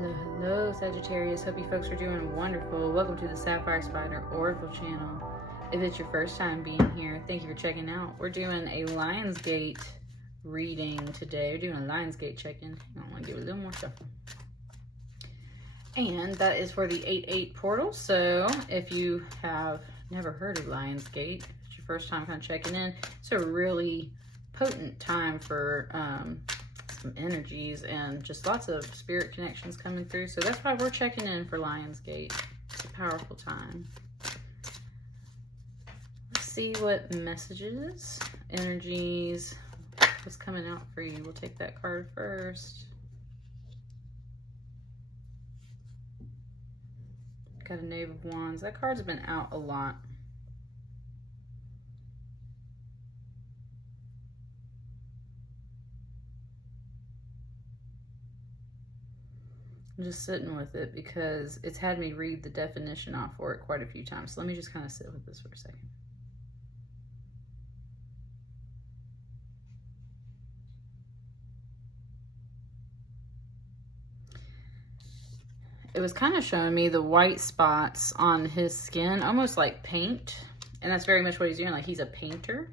Hello, hello, Sagittarius. Hope you folks are doing wonderful. Welcome to the Sapphire Spider Oracle channel. If it's your first time being here, thank you for checking out. We're doing a Lionsgate reading today. We're doing a Lionsgate check-in. I want to give it a little more shuffle. And that is for the 8/8 portal. So if you have never heard of Lionsgate, if it's your first time kind of checking in, it's a really potent time for some energies and just lots of spirit connections coming through. So that's why we're checking in for Lionsgate. It's a powerful time. Let's see what messages, energies, what's coming out for you. We'll take that card first. Got a Knave of Wands. That card's been out a lot. I'm just sitting with it because it's had me read the definition off for it quite a few times. So let me just kind of sit with this for a second. It was kind of showing me the white spots on his skin, almost like paint. And that's very much what he's doing. Like he's a painter,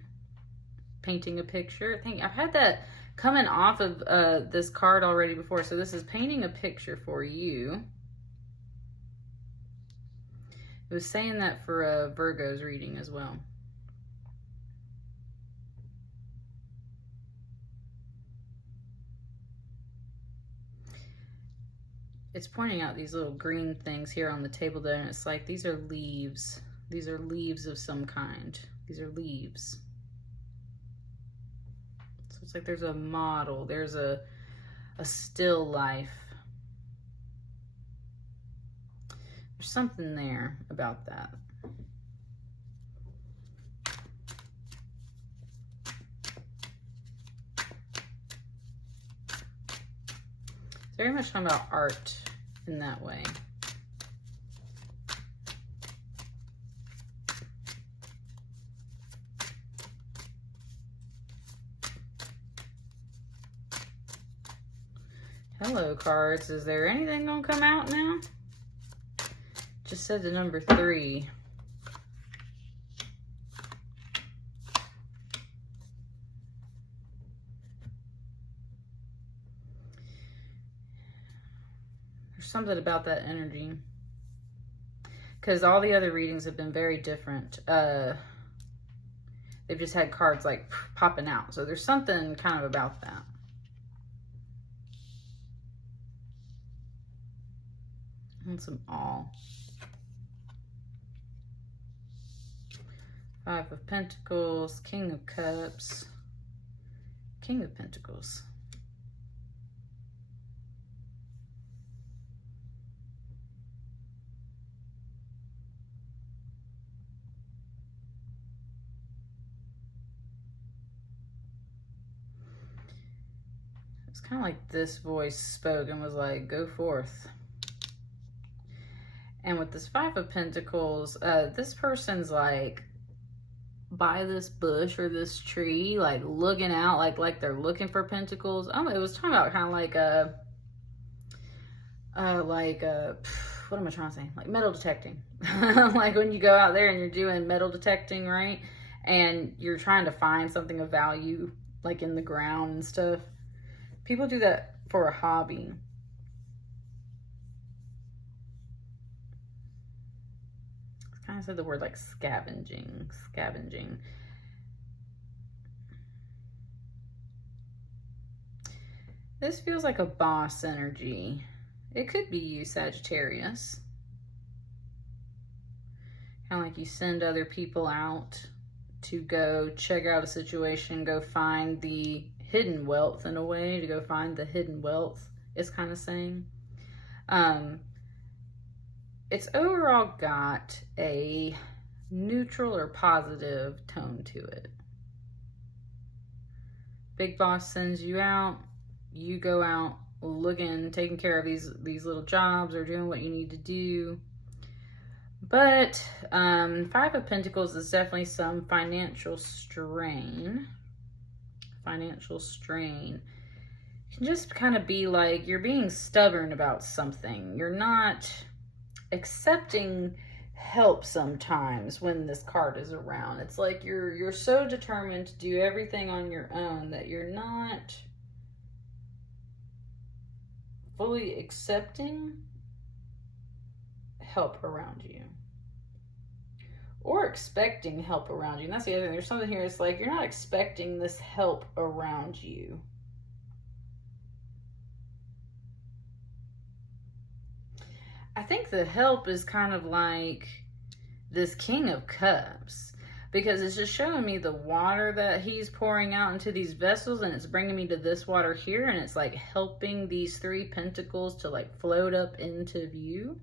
painting a picture. I've had that coming off of this card already before. So this is painting a picture for you. It was saying that for Virgo's reading as well. It's pointing out these little green things here on the table there, and it's like these are leaves. These are leaves of some kind. These are leaves. So it's like there's a model, there's a still life. There's something there about that. It's very much talking about art in that way. Hello, cards. Is there anything gonna come out now? Just said the number 3. There's something about that energy. Because all the other readings have been very different. They've just had cards like popping out. So there's something kind of about that. And some awe. 5 of Pentacles, King of Cups, King of Pentacles. It's kind of like this voice spoke and was like, go forth. And with this 5 of Pentacles, this person's like by this bush or this tree, like looking out, like they're looking for pentacles. It was talking about kind of like what am I trying to say? Like metal detecting. Like when you go out there and you're doing metal detecting, right? And you're trying to find something of value, like in the ground and stuff. People do that for a hobby. I said the word like scavenging. This feels like a boss energy. It could be you, Sagittarius. Kind of like you send other people out to go check out a situation, go find the hidden wealth in a way, to go find the hidden wealth, it's kind of saying. It's overall got a neutral or positive tone to it. Big boss sends you out. You go out looking, taking care of these little jobs or doing what you need to do. But 5 of Pentacles is definitely some financial strain. can just kind of be like you're being stubborn about something. You're not accepting help sometimes when this card is around. It's like you're so determined to do everything on your own that you're not fully accepting help around you or expecting help around you. And that's the other thing. There's something here. It's like you're not expecting this help around you. I think the help is kind of like this King of Cups, because it's just showing me the water that he's pouring out into these vessels, and it's bringing me to this water here, and it's like helping these 3 pentacles to like float up into view.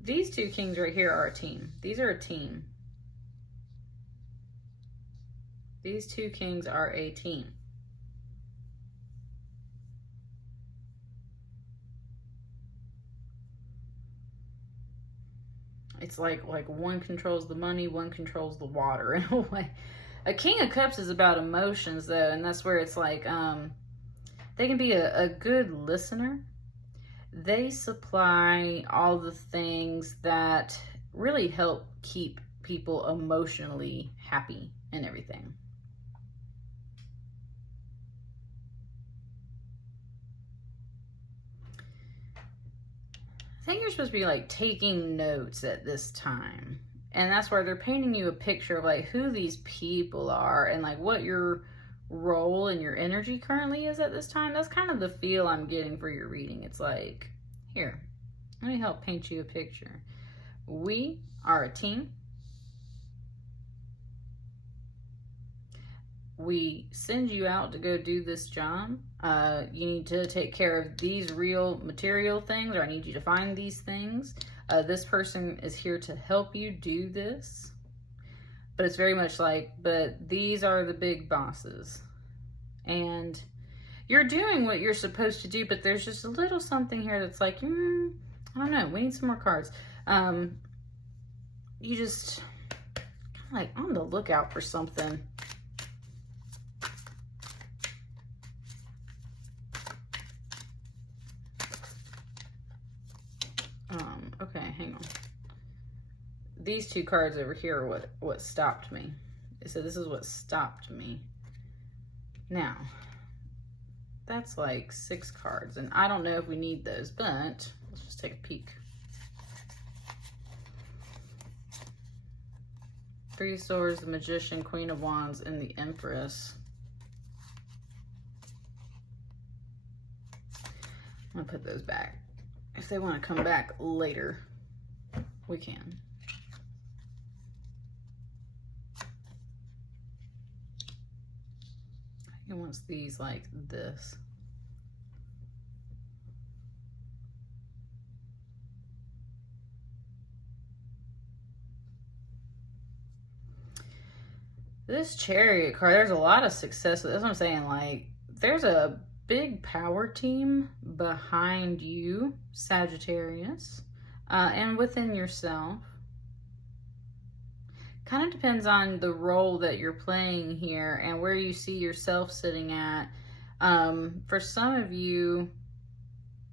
These 2 kings right here are a team. These are a team. These 2 kings are a team. It's like one controls the money, one controls the water in a way. A King of Cups is about emotions though, and that's where it's like they can be a good listener. They supply all the things that really help keep people emotionally happy and everything. I think you're supposed to be like taking notes at this time. And that's where they're painting you a picture of like who these people are and like what your role and your energy currently is at this time. That's kind of the feel I'm getting for your reading. It's like, here, let me help paint you a picture. We are a team. We send you out to go do this job. You need to take care of these real material things, or I need you to find these things. This person is here to help you do this. But it's very much like, but these are the big bosses. And you're doing what you're supposed to do, but there's just a little something here that's like, I don't know, we need some more cards. You just kind of like on the lookout for something. Okay, hang on. These 2 cards over here are what stopped me. So this is what stopped me. Now, that's like 6 cards, and I don't know if we need those, but let's just take a peek. 3 of Swords, the Magician, Queen of Wands, and the Empress. I'm gonna put those back. If they want to come back later, we can. He wants these like this. This Chariot card, there's a lot of success. That's what I'm saying. Like, there's a big power team behind you, Sagittarius, and within yourself. Kind of depends on the role that you're playing here and where you see yourself sitting at. For some of you,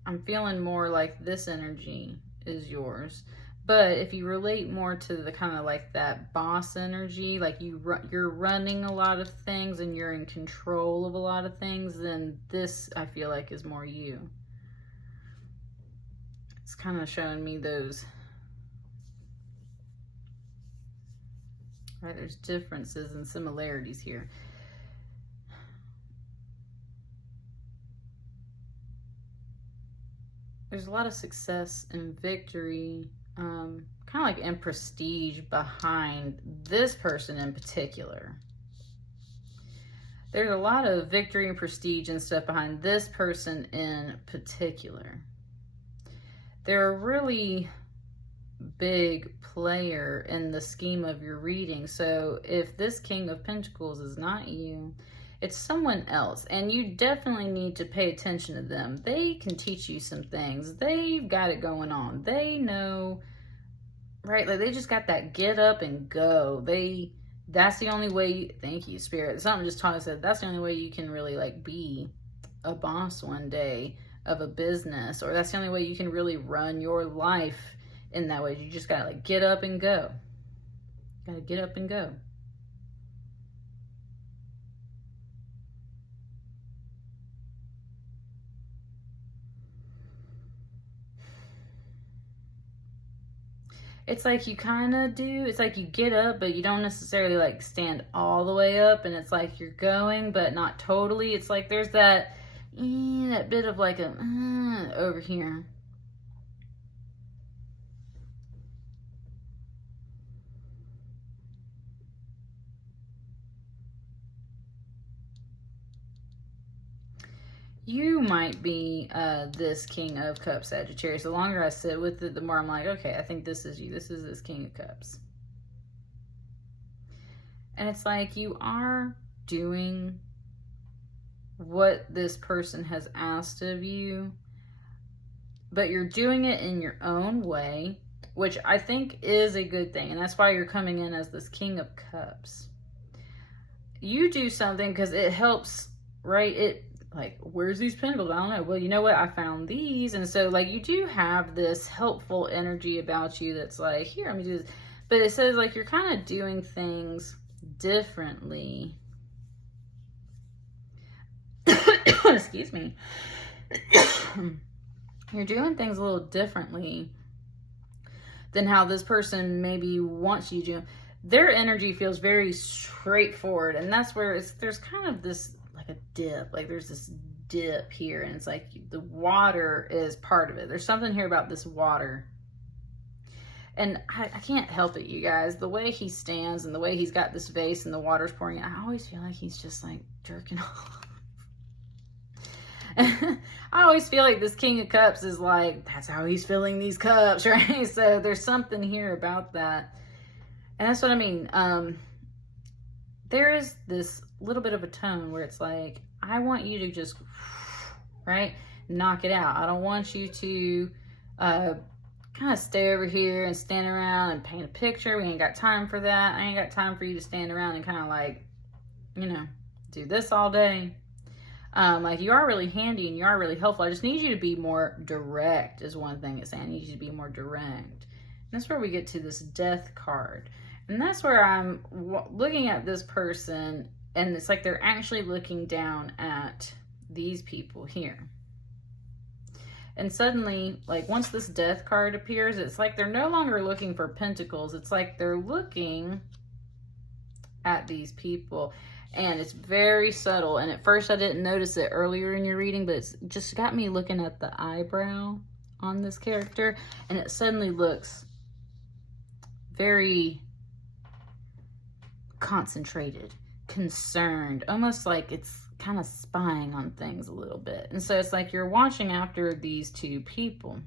I'm feeling more like this energy is yours. But if you relate more to the kind of like that boss energy, like you're running a lot of things and you're in control of a lot of things, then this, I feel like, is more you. It's kind of showing me those. Right, there's differences and similarities here. There's a lot of success and victory, kind of like in prestige behind this person in particular. There's a lot of victory and prestige and stuff behind this person in particular. They're a really big player in the scheme of your reading. So if this King of Pentacles is not you, it's someone else, and you definitely need to pay attention to them. They can teach you some things. They've got it going on. They know, right? Like they just got that get up and go. They that's the only way, thank you, Spirit. Something just taught us that that's the only way you can really like be a boss one day of a business, or that's the only way you can really run your life in that way. You just gotta like get up and go. Gotta get up and go. It's like you kind of do. It's like you get up, but you don't necessarily like stand all the way up, and it's like you're going, but not totally. It's like there's that bit of like a over here. You might be this King of Cups, Sagittarius. The longer I sit with it, the more I'm like, okay, I think this is you. This is this King of Cups. And it's like you are doing what this person has asked of you, but you're doing it in your own way, which I think is a good thing. And that's why you're coming in as this King of Cups. You do something because it helps, right? Like, where's these pentacles? I don't know. Well, you know what? I found these. And so, like, you do have this helpful energy about you that's like, here, let me do this. But it says, like, you're kind of doing things differently. Excuse me. You're doing things a little differently than how this person maybe wants you to. Their energy feels very straightforward. And that's where there's kind of this, like a dip, like there's this dip here, and it's like the water is part of it. There's something here about this water, and I can't help it, you guys. The way he stands and the way he's got this vase and the water's pouring out, I always feel like he's just like jerking off. I always feel like this King of Cups is like, that's how he's filling these cups, right? So there's something here about that, and that's what I mean. There is this little bit of a tone where it's like, I want you to just, right, knock it out. I don't want you to kind of stay over here and stand around and paint a picture. We ain't got time for that. I ain't got time for you to stand around and kind of like, you know, do this all day. Like, you are really handy and you are really helpful. I just need you to be more direct is one thing it's saying. I need you to be more direct. And that's where we get to this Death card. And that's where I'm looking at this person, and it's like they're actually looking down at these people here. And suddenly, like, once this Death card appears, it's like they're no longer looking for pentacles. It's like they're looking at these people. And it's very subtle. And at first I didn't notice it earlier in your reading, but it's just got me looking at the eyebrow on this character. And it suddenly looks very concentrated, concerned, almost like it's kind of spying on things a little bit. And so it's like you're watching after these two people,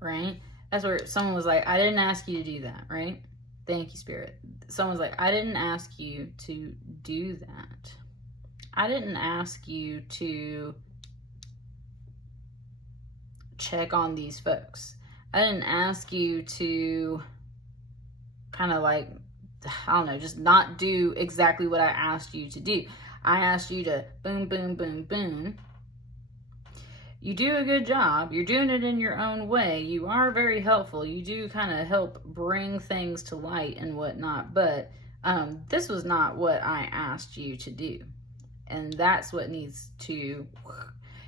right? That's where someone was like, I didn't ask you to do that, right? Thank you, Spirit. Someone's like, I didn't ask you to do that. I didn't ask you to check on these folks. I didn't ask you to kind of like, I don't know, just not do exactly what I asked you to do. I asked you to boom, boom, boom, boom. You do a good job. You're doing it in your own way. You are very helpful. You do kind of help bring things to light and whatnot. But this was not what I asked you to do. And that's what needs to,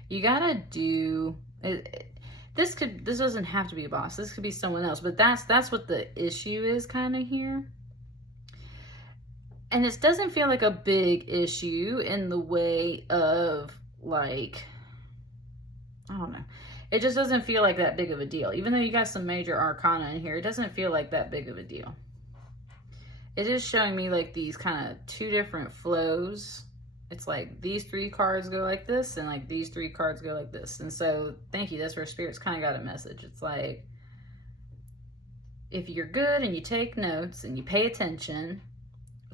you gotta do it. This doesn't have to be a boss. This could be someone else, but that's what the issue is kind of here. And it doesn't feel like a big issue in the way of like, I don't know. It just doesn't feel like that big of a deal. Even though you got some major arcana in here, it doesn't feel like that big of a deal. It is showing me like these kind of two different flows. It's like these three cards go like this, and like these three cards go like this. And so, thank you. That's where Spirit's kind of got a message. It's like, if you're good and you take notes and you pay attention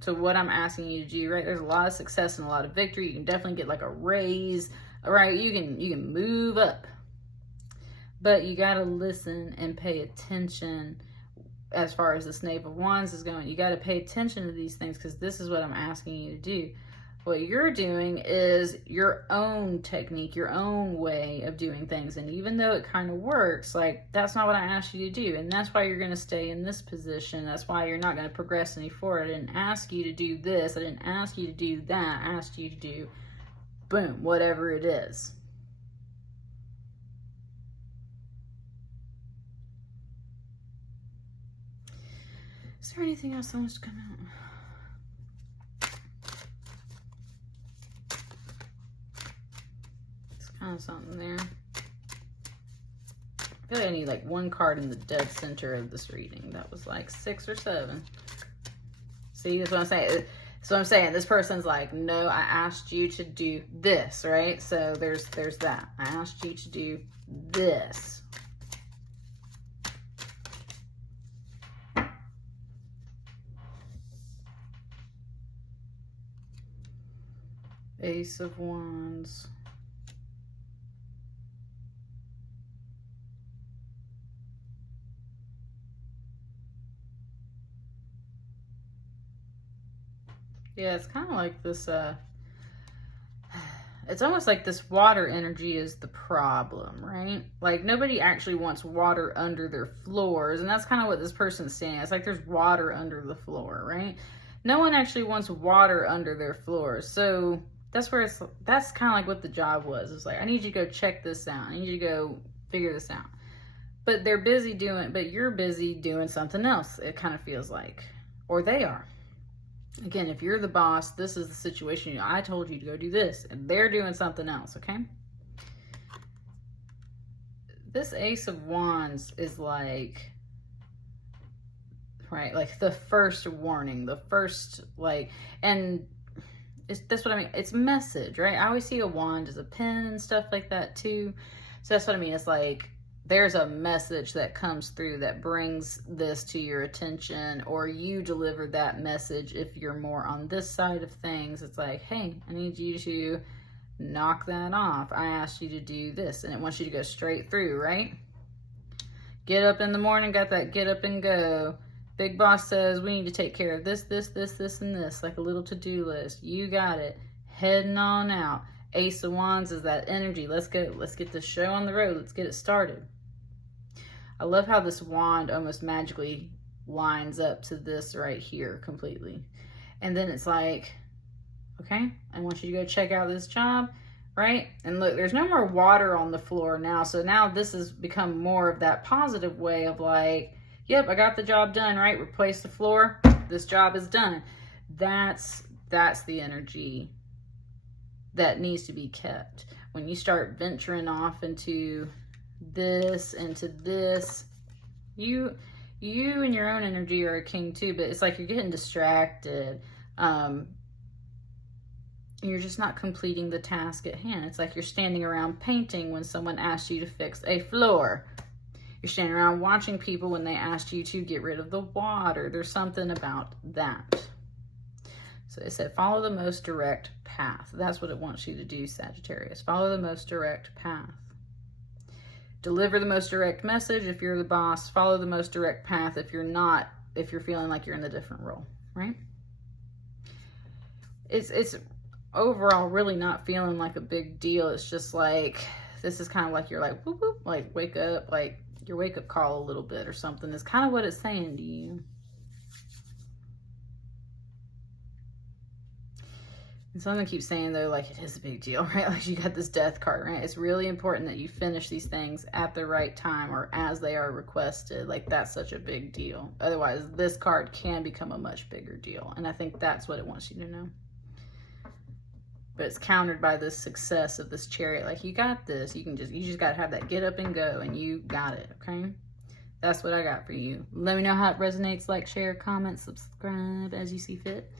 to what I'm asking you to do, right? There's a lot of success and a lot of victory. You can definitely get like a raise, right? You can move up. But you got to listen and pay attention as far as this Knave of Wands is going. You got to pay attention to these things, because this is what I'm asking you to do. What you're doing is your own technique, your own way of doing things. And even though it kind of works, like, that's not what I asked you to do. And that's why you're going to stay in this position. That's why you're not going to progress any forward. I didn't ask you to do this. I didn't ask you to do that. I asked you to do, boom, whatever it is. Is there anything else that wants to come out? Kind of something there. I feel like I need like one card in the dead center of this reading. That was like 6 or 7. See, that's what I'm saying. That's what I'm saying. This person's like, no, I asked you to do this, right? So there's that. I asked you to do this. Ace of Wands. Yeah, it's kind of like this, it's almost like this water energy is the problem, right? Like, nobody actually wants water under their floors, and that's kind of what this person's saying. It's like there's water under the floor, right? No one actually wants water under their floors. So that's where that's kind of like what the job was. It's like, I need you to go check this out. I need you to go figure this out. But they're busy doing, but you're busy doing something else, it kind of feels like. Or they are. Again, if you're the boss, this is the situation. I told you to go do this, and they're doing something else, okay? This Ace of Wands is like, right, like the first warning, the first, like, and that's what I mean. It's message, right? I always see a wand as a pen and stuff like that too. So that's what I mean. It's like, there's a message that comes through that brings this to your attention, or you deliver that message if you're more on this side of things. It's like, hey, I need you to knock that off. I asked you to do this, and it wants you to go straight through, right? Get up in the morning, got that get up and go. Big boss says we need to take care of this, this, this, this, and this, like a little to-do list. You got it. Heading on out. Ace of Wands is that energy. Let's go. Let's get this show on the road. Let's get it started. I love how this wand almost magically lines up to this right here completely. And then it's like, okay, I want you to go check out this job, right? And look, there's no more water on the floor now. So now this has become more of that positive way of like, yep, I got the job done, right? Replace the floor. This job is done. That's the energy that needs to be kept. When you start venturing off into this, you and your own energy are a king too, but it's like you're getting distracted. You're just not completing the task at hand. It's like you're standing around painting when someone asked you to fix a floor. You're standing around watching people when they asked you to get rid of the water. There's something about that. So it said, follow the most direct path. That's what it wants you to do, Sagittarius. Follow the most direct path. Deliver the most direct message if you're the boss. Follow the most direct path if you're not, if you're feeling like you're in a different role, right? It's overall really not feeling like a big deal. It's just like, this is kind of like you're like, whoop, whoop, like wake up, like your wake up call a little bit or something. Is kind of what it's saying to you. And something keeps saying though, like it is a big deal, right? Like you got this death card, right? It's really important that you finish these things at the right time or as they are requested. Like that's such a big deal. Otherwise, this card can become a much bigger deal. And I think that's what it wants you to know. But it's countered by this success of this Chariot. Like you got this. You just got to have that get up and go, and you got it, okay? That's what I got for you. Let me know how it resonates. Like, share, comment, subscribe as you see fit.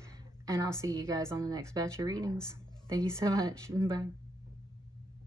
And I'll see you guys on the next batch of readings. Thank you so much. Bye.